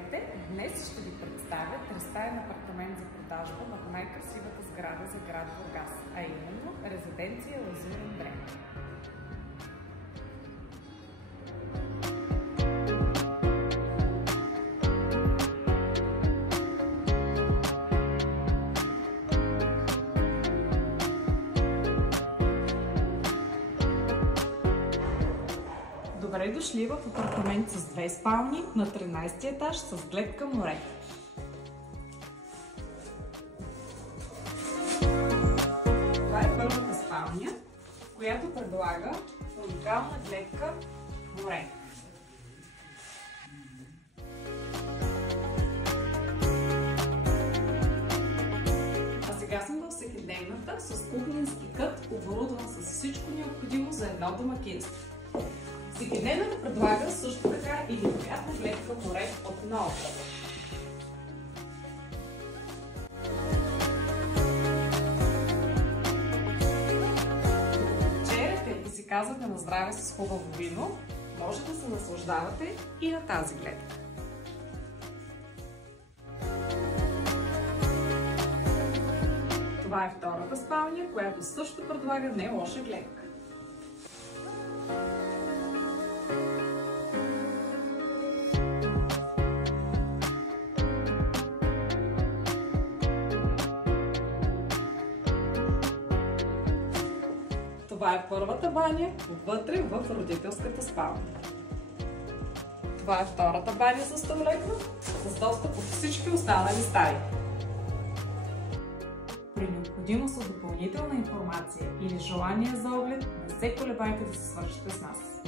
Здравейте! Днес ще ви представя тристаен апартамент за продажба в най-красивата сграда за град Бургас, а именно резиденция Лазурен бряг. Добре дошли в апартамент с 2 спални на 13-ти етаж с глед към море. Това е първата спалня, която предлага уникална гледка море. А сега съм в всекидневната с кухненски кът, оборудван с всичко необходимо за едно домакинство. Всекидневната предлага също така и невероятна гледка море от наоколо. Вечеряте и си казвате на здраве с хубаво вино, може да се наслаждавате и на тази гледка. Това е втората спалня, която също предлага не лоша гледка. Това е първата баня, вътре в родителската спалня. Това е втората баня с туалетна, с достъп от всички останали стаи. При необходимост от допълнителна информация или желание за оглед, не се колебайте да се свържете с нас.